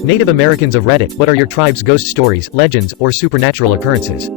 Native Americans of Reddit, what are your tribe's ghost stories, legends, or supernatural occurrences?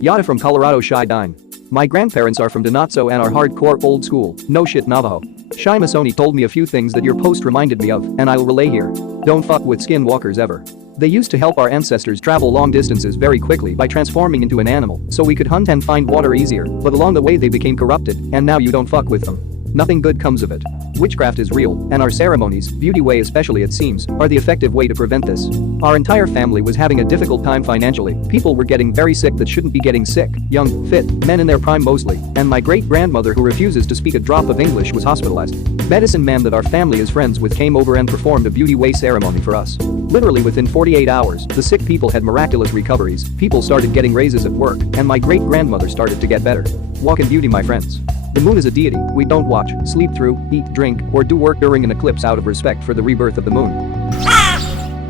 Yada from Colorado. Shy Dine. My grandparents are from Donatso and are hardcore old school, no shit Navajo. Shy Masoni told me a few things that your post reminded me of, and I'll relay here. Don't fuck with skinwalkers ever. They used to help our ancestors travel long distances very quickly by transforming into an animal so we could hunt and find water easier, but along the way they became corrupted, and now you don't fuck with them. Nothing good comes of it. Witchcraft is real, and our ceremonies, beauty way especially it seems, are the effective way to prevent this. Our entire family was having a difficult time financially, people were getting very sick that shouldn't be getting sick, young, fit, men in their prime mostly, and my great-grandmother who refuses to speak a drop of English was hospitalized. Medicine man that our family is friends with came over and performed a beauty way ceremony for us. Literally within 48 hours, the sick people had miraculous recoveries, people started getting raises at work, and my great-grandmother started to get better. Walk in beauty, my friends. The moon is a deity we don't watch, sleep through, eat, drink, or do work during an eclipse out of respect for the rebirth of the moon.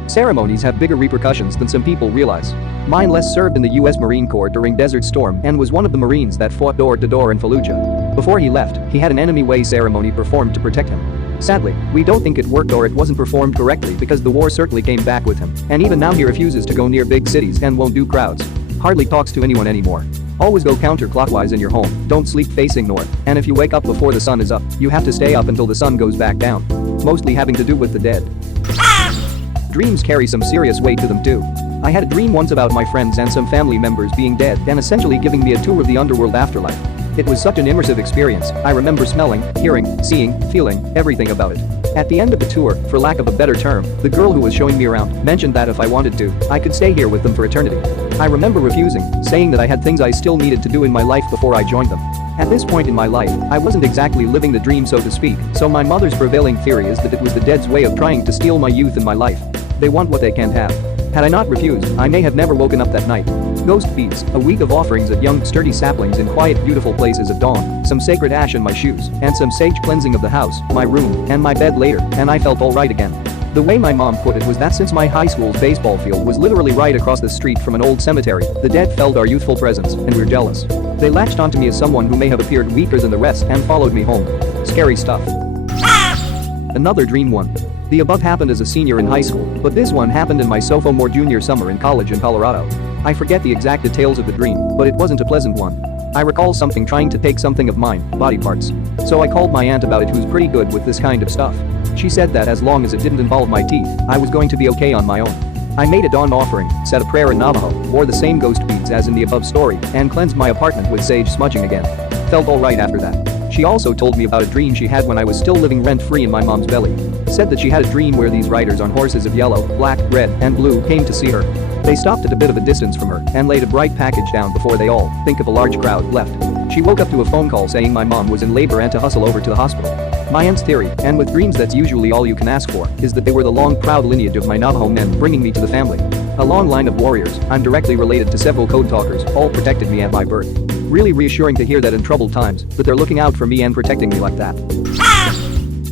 Ceremonies have bigger repercussions than some people realize. Mine Les served in the US Marine Corps during Desert Storm and was one of the Marines that fought door to door in Fallujah. Before he left, he had an enemy way ceremony performed to protect him. Sadly, we don't think it worked or it wasn't performed correctly because the war certainly came back with him, and even now he refuses to go near big cities and won't do crowds. Hardly talks to anyone anymore. Always go counterclockwise in your home, don't sleep facing north, and if you wake up before the sun is up, you have to stay up until the sun goes back down. Mostly having to do with the dead. Dreams carry some serious weight to them too. I had a dream once about my friends and some family members being dead and essentially giving me a tour of the underworld afterlife. It was such an immersive experience, I remember smelling, hearing, seeing, feeling, everything about it. At the end of the tour, for lack of a better term, the girl who was showing me around mentioned that if I wanted to, I could stay here with them for eternity. I remember refusing, saying that I had things I still needed to do in my life before I joined them. At this point in my life, I wasn't exactly living the dream so to speak, so my mother's prevailing theory is that it was the dead's way of trying to steal my youth and my life. They want what they can't have. Had I not refused, I may have never woken up that night. Ghost beads, a week of offerings at young, sturdy saplings in quiet, beautiful places at dawn, some sacred ash in my shoes, and some sage cleansing of the house, my room, and my bed later, and I felt alright again. The way my mom put it was that since my high school's baseball field was literally right across the street from an old cemetery, the dead felt our youthful presence, and we're jealous. They latched onto me as someone who may have appeared weaker than the rest and followed me home. Scary stuff. Another dream one. The above happened as a senior in high school, but this one happened in my sophomore junior summer in college in Colorado. I forget the exact details of the dream, but it wasn't a pleasant one. I recall something trying to take something of mine, body parts. So I called my aunt about it, who's pretty good with this kind of stuff. She said that as long as it didn't involve my teeth, I was going to be okay on my own. I made a dawn offering, said a prayer in Navajo, wore the same ghost beads as in the above story, and cleansed my apartment with sage smudging again. Felt alright after that. She also told me about a dream she had when I was still living rent-free in my mom's belly. Said that she had a dream where these riders on horses of yellow, black, red, and blue came to see her. They stopped at a bit of a distance from her and laid a bright package down before they all, think of a large crowd, left. She woke up to a phone call saying my mom was in labor and to hustle over to the hospital. My aunt's theory, and with dreams that's usually all you can ask for, is that they were the long proud lineage of my Navajo men bringing me to the family. A long line of warriors, I'm directly related to several code talkers, all protected me at my birth. Really reassuring to hear that in troubled times, that they're looking out for me and protecting me like that.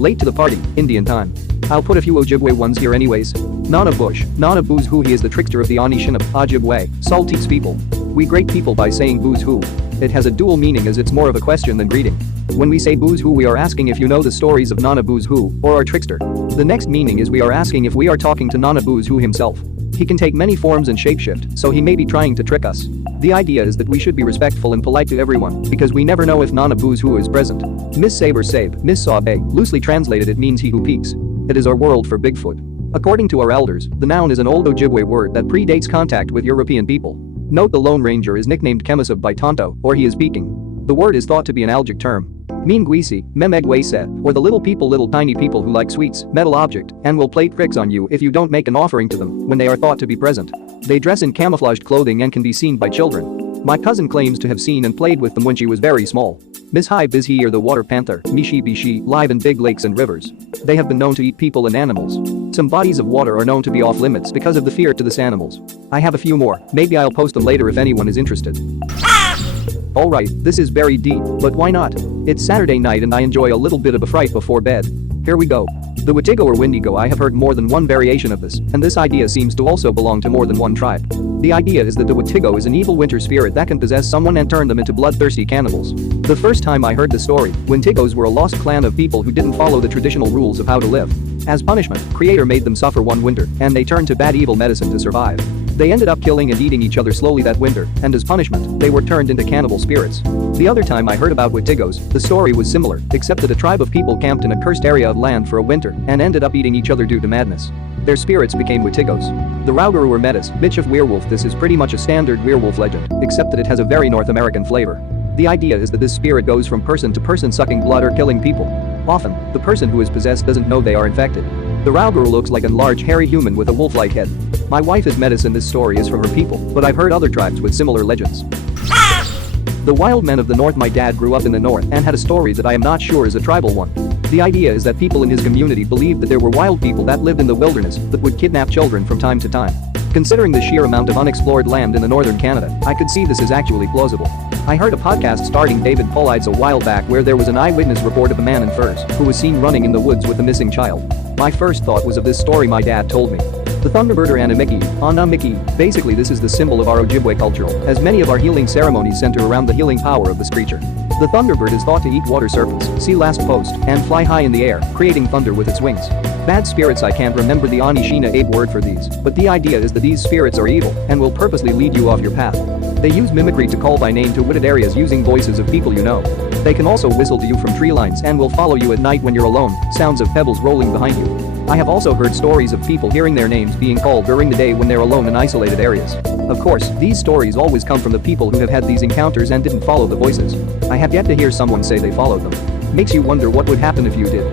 Late to the party, Indian time. I'll put a few Ojibwe ones here anyways. Nana Bush, Nana Booze Who, he is the trickster of the Anishinaabe, Ojibwe, Saltese people. We great people by saying Booze Who. It has a dual meaning as it's more of a question than greeting. When we say Booze Who, we are asking if you know the stories of Nana Booze Who, or our trickster. The next meaning is we are asking if we are talking to Nana Booze Who himself. He can take many forms and shapeshift, so he may be trying to trick us. The idea is that we should be respectful and polite to everyone, because we never know if Nana Booze Who is present. Miss Saber Sabe, Miss Sabe, loosely translated it means he who peeks. It is our world for Bigfoot. According to our elders, the noun is an old Ojibwe word that predates contact with European people. Note the Lone Ranger is nicknamed Kemisub by Tonto, or he is peeking. The word is thought to be an algic term. Mean Gwisi, Memegwese, or the little people, little tiny people who like sweets, metal object, and will play tricks on you if you don't make an offering to them when they are thought to be present. They dress in camouflaged clothing and can be seen by children. My cousin claims to have seen and played with them when she was very small. Miss High Biz he or the water panther, Mishi Bishi, live in big lakes and rivers. They have been known to eat people and animals. Some bodies of water are known to be off limits because of the fear to this animals. I have a few more, maybe I'll post them later if anyone is interested. Alright, this is very deep, but why not? It's Saturday night and I enjoy a little bit of a fright before bed. Here we go. The Watigo or Wendigo, I have heard more than one variation of this, and this idea seems to also belong to more than one tribe. The idea is that the Watigo is an evil winter spirit that can possess someone and turn them into bloodthirsty cannibals. The first time I heard the story, Wendigos were a lost clan of people who didn't follow the traditional rules of how to live. As punishment, Creator made them suffer one winter, and they turned to bad evil medicine to survive. They ended up killing and eating each other slowly that winter, and as punishment, they were turned into cannibal spirits. The other time I heard about Wendigos, the story was similar, except that a tribe of people camped in a cursed area of land for a winter and ended up eating each other due to madness. Their spirits became Wendigos. The Rauguru or Metis, bitch of werewolf. This is pretty much a standard werewolf legend, except that it has a very North American flavor. The idea is that this spirit goes from person to person sucking blood or killing people. Often, the person who is possessed doesn't know they are infected. The Rauguru looks like a large hairy human with a wolf-like head. My wife is Metis and this story is from her people, but I've heard other tribes with similar legends. The wild men of the north. My dad grew up in the north and had a story that I am not sure is a tribal one. The idea is that people in his community believed that there were wild people that lived in the wilderness that would kidnap children from time to time. Considering the sheer amount of unexplored land in the northern Canada, I could see this is actually plausible. I heard a podcast starring David Paulides a while back where there was an eyewitness report of a man in furs who was seen running in the woods with a missing child. My first thought was of this story my dad told me. The Thunderbird or Anamiki. Basically this is the symbol of our Ojibwe culture, as many of our healing ceremonies center around the healing power of this creature. The Thunderbird is thought to eat water serpents, see last post, and fly high in the air, creating thunder with its wings. Bad spirits. I can't remember the Anishinaabe word for these, but the idea is that these spirits are evil and will purposely lead you off your path. They use mimicry to call by name to wooded areas using voices of people you know. They can also whistle to you from tree lines and will follow you at night when you're alone, sounds of pebbles rolling behind you. I have also heard stories of people hearing their names being called during the day when they're alone in isolated areas. Of course, these stories always come from the people who have had these encounters and didn't follow the voices. I have yet to hear someone say they followed them. Makes you wonder what would happen if you did.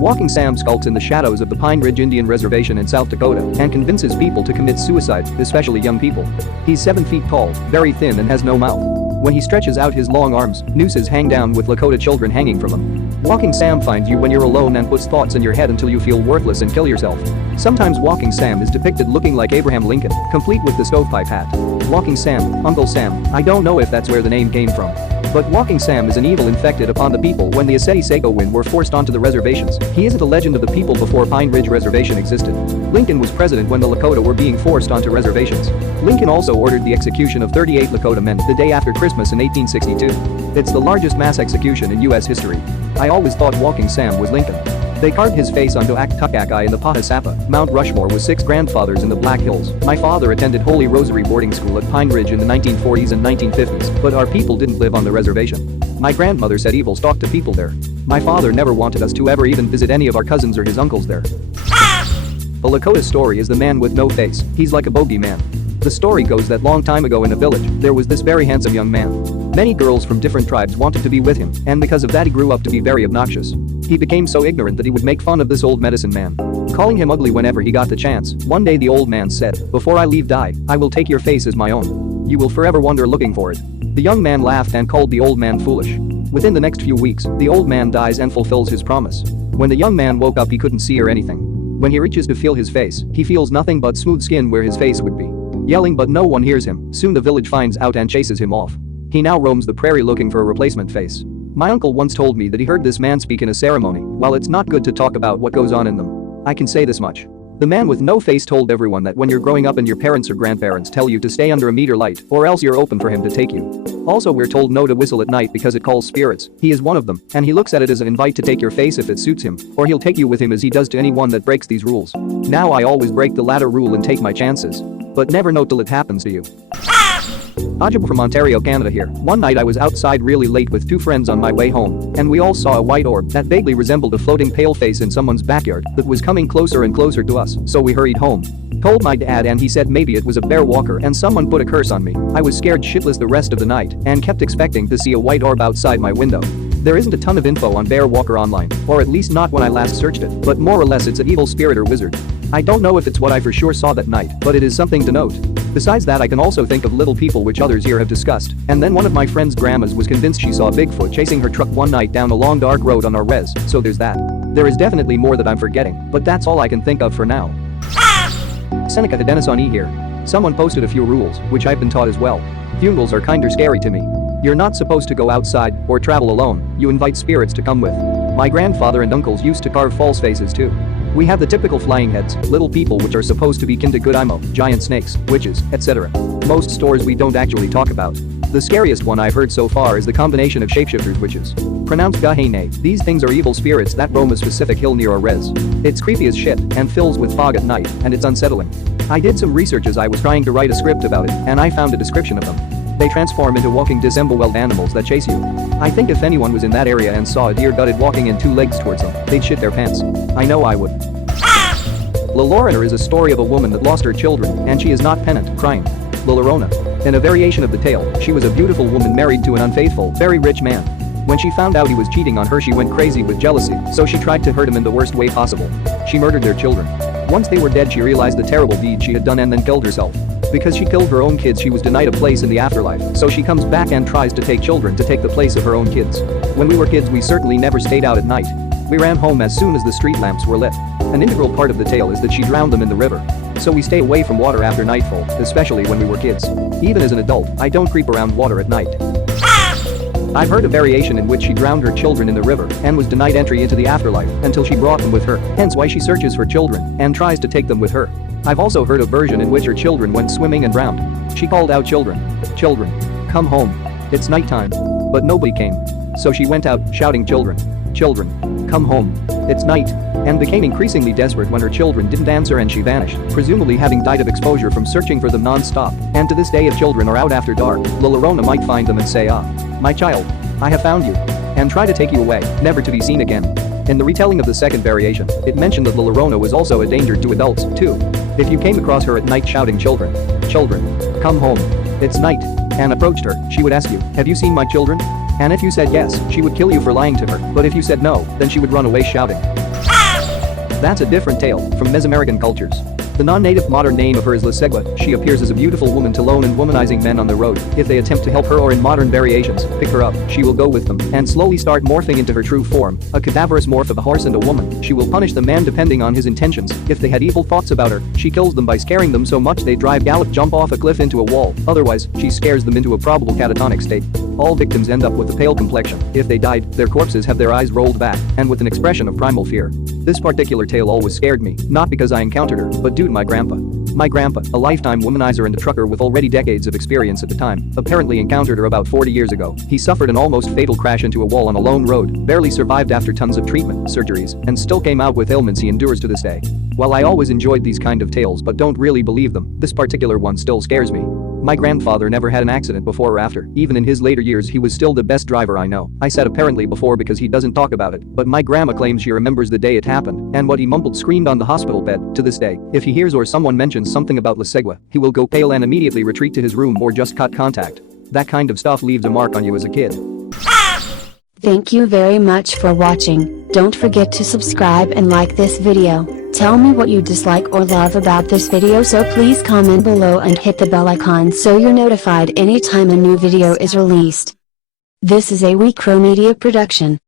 Walking Sam skulks in the shadows of the Pine Ridge Indian Reservation in South Dakota and convinces people to commit suicide, especially young people. He's 7 feet tall, very thin and has no mouth. When he stretches out his long arms, nooses hang down with Lakota children hanging from him. Walking Sam finds you when you're alone and puts thoughts in your head until you feel worthless and kill yourself. Sometimes Walking Sam is depicted looking like Abraham Lincoln, complete with the stovepipe hat. Walking Sam, Uncle Sam, I don't know if that's where the name came from. But Walking Sam is an evil infected upon the people when the Aseti Sagowen were forced onto the reservations. He isn't a legend of the people before Pine Ridge Reservation existed. Lincoln was president when the Lakota were being forced onto reservations. Lincoln also ordered the execution of 38 Lakota men the day after Christmas in 1862. It's the largest mass execution in U.S. history. I always thought Walking Sam was Lincoln. They carved his face onto Aktukakai in the Pahasapa. Mount Rushmore was 6 grandfathers in the Black Hills. My father attended Holy Rosary boarding school at Pine Ridge in the 1940s and 1950s, but our people didn't live on the reservation. My grandmother said evil stalked the people there. My father never wanted us to ever even visit any of our cousins or his uncles there. The Lakota story is the man with no face. He's like a bogeyman. The story goes that long time ago in a village, there was this very handsome young man. Many girls from different tribes wanted to be with him, and because of that he grew up to be very obnoxious. He became so ignorant that he would make fun of this old medicine man, calling him ugly whenever he got the chance. One day the old man said, "Before I leave die, I will take your face as my own. You will forever wander looking for it." The young man laughed and called the old man foolish. Within the next few weeks, the old man dies and fulfills his promise. When the young man woke up he couldn't see or anything. When he reaches to feel his face, he feels nothing but smooth skin where his face would be. Yelling but no one hears him, soon the village finds out and chases him off. He now roams the prairie looking for a replacement face. My uncle once told me that he heard this man speak in a ceremony. While it's not good to talk about what goes on in them, I can say this much. The man with no face told everyone that when you're growing up and your parents or grandparents tell you to stay under a meter light or else you're open for him to take you. Also we're told no to whistle at night because it calls spirits. He is one of them, and he looks at it as an invite to take your face if it suits him, or he'll take you with him as he does to anyone that breaks these rules. Now I always break the latter rule and take my chances. But never know till it happens to you. Ajib from Ontario, Canada here. One night I was outside really late with 2 friends on my way home, and we all saw a white orb that vaguely resembled a floating pale face in someone's backyard that was coming closer and closer to us, so we hurried home. Told my dad and he said maybe it was a bear walker and someone put a curse on me. I was scared shitless the rest of the night and kept expecting to see a white orb outside my window. There isn't a ton of info on bear walker online, or at least not when I last searched it, but more or less it's an evil spirit or wizard. I don't know if it's what I for sure saw that night, but it is something to note. Besides that I can also think of little people which others here have discussed, and then one of my friend's grandmas was convinced she saw Bigfoot chasing her truck one night down a long dark road on our res, so there's that. There is definitely more that I'm forgetting, but that's all I can think of for now. Seneca Denisani here. Someone posted a few rules, which I've been taught as well. Funerals are kinda scary to me. You're not supposed to go outside or travel alone, you invite spirits to come with. My grandfather and uncles used to carve false faces too. We have the typical flying heads, little people which are supposed to be kin to good imo, giant snakes, witches, etc. Most stores we don't actually talk about. The scariest one I've heard so far is the combination of shapeshifters witches. Pronounced Gahene, these things are evil spirits that roam a specific hill near a res. It's creepy as shit and fills with fog at night, and it's unsettling. I did some research as I was trying to write a script about it, and I found a description of them. They transform into walking disemboweled animals that chase you. I think if anyone was in that area and saw a deer gutted walking in two legs towards them, they'd shit their pants. I know I would. La Llorona is a story of a woman that lost her children, and she is not penitent, crying. La Llorona. In a variation of the tale, she was a beautiful woman married to an unfaithful, very rich man. When she found out he was cheating on her, she went crazy with jealousy, so she tried to hurt him in the worst way possible. She murdered their children. Once they were dead, she realized the terrible deed she had done and then killed herself. Because she killed her own kids, she was denied a place in the afterlife, so she comes back and tries to take children to take the place of her own kids. When we were kids, we certainly never stayed out at night. We ran home as soon as the street lamps were lit. An integral part of the tale is that she drowned them in the river. So we stay away from water after nightfall, especially when we were kids. Even as an adult, I don't creep around water at night. I've heard a variation in which she drowned her children in the river and was denied entry into the afterlife until she brought them with her, hence why she searches for children and tries to take them with her. I've also heard a version in which her children went swimming and drowned. She called out, "Children, children, come home. It's nighttime." But nobody came. So she went out, shouting, "Children, children, come home. It's night," and became increasingly desperate when her children didn't answer and she vanished, presumably having died of exposure from searching for them non-stop. And to this day, if children are out after dark, La Llorona might find them and say, "Ah, my child, I have found you," and try to take you away, never to be seen again. In the retelling of the second variation, it mentioned that La Llorona was also a danger to adults, too. If you came across her at night shouting, "Children, children, come home. It's night," and approached her, she would ask you, "Have you seen my children?" And if you said yes, she would kill you for lying to her, but if you said no, then she would run away shouting. That's a different tale from Mesoamerican cultures. The non-native modern name of her is La Segua. She appears as a beautiful woman to lone and womanizing men on the road. If they attempt to help her or in modern variations, pick her up, she will go with them and slowly start morphing into her true form, a cadaverous morph of a horse and a woman. She will punish the man depending on his intentions. If they had evil thoughts about her, she kills them by scaring them so much they drive, gallop, jump off a cliff into a wall. Otherwise, she scares them into a probable catatonic state. All victims end up with a pale complexion. If they died, their corpses have their eyes rolled back and with an expression of primal fear. This particular tale always scared me, not because I encountered her, but due to my grandpa. My grandpa, a lifetime womanizer and a trucker with already decades of experience at the time, apparently encountered her about 40 years ago. He suffered an almost fatal crash into a wall on a lone road, barely survived after tons of treatment, surgeries, and still came out with ailments he endures to this day. While I always enjoyed these kind of tales but don't really believe them, this particular one still scares me. My grandfather never had an accident before or after. Even in his later years, he was still the best driver I know. I said apparently before because he doesn't talk about it, but my grandma claims she remembers the day it happened and what he mumbled, screamed on the hospital bed. To this day, if he hears or someone mentions something about La Segua, he will go pale and immediately retreat to his room or just cut contact. That kind of stuff leaves a mark on you as a kid. Thank you very much for watching. Don't forget to subscribe and like this video. Tell me what you dislike or love about this video, so please comment below and hit the bell icon so you're notified anytime a new video is released. This is a WeCrow Media production.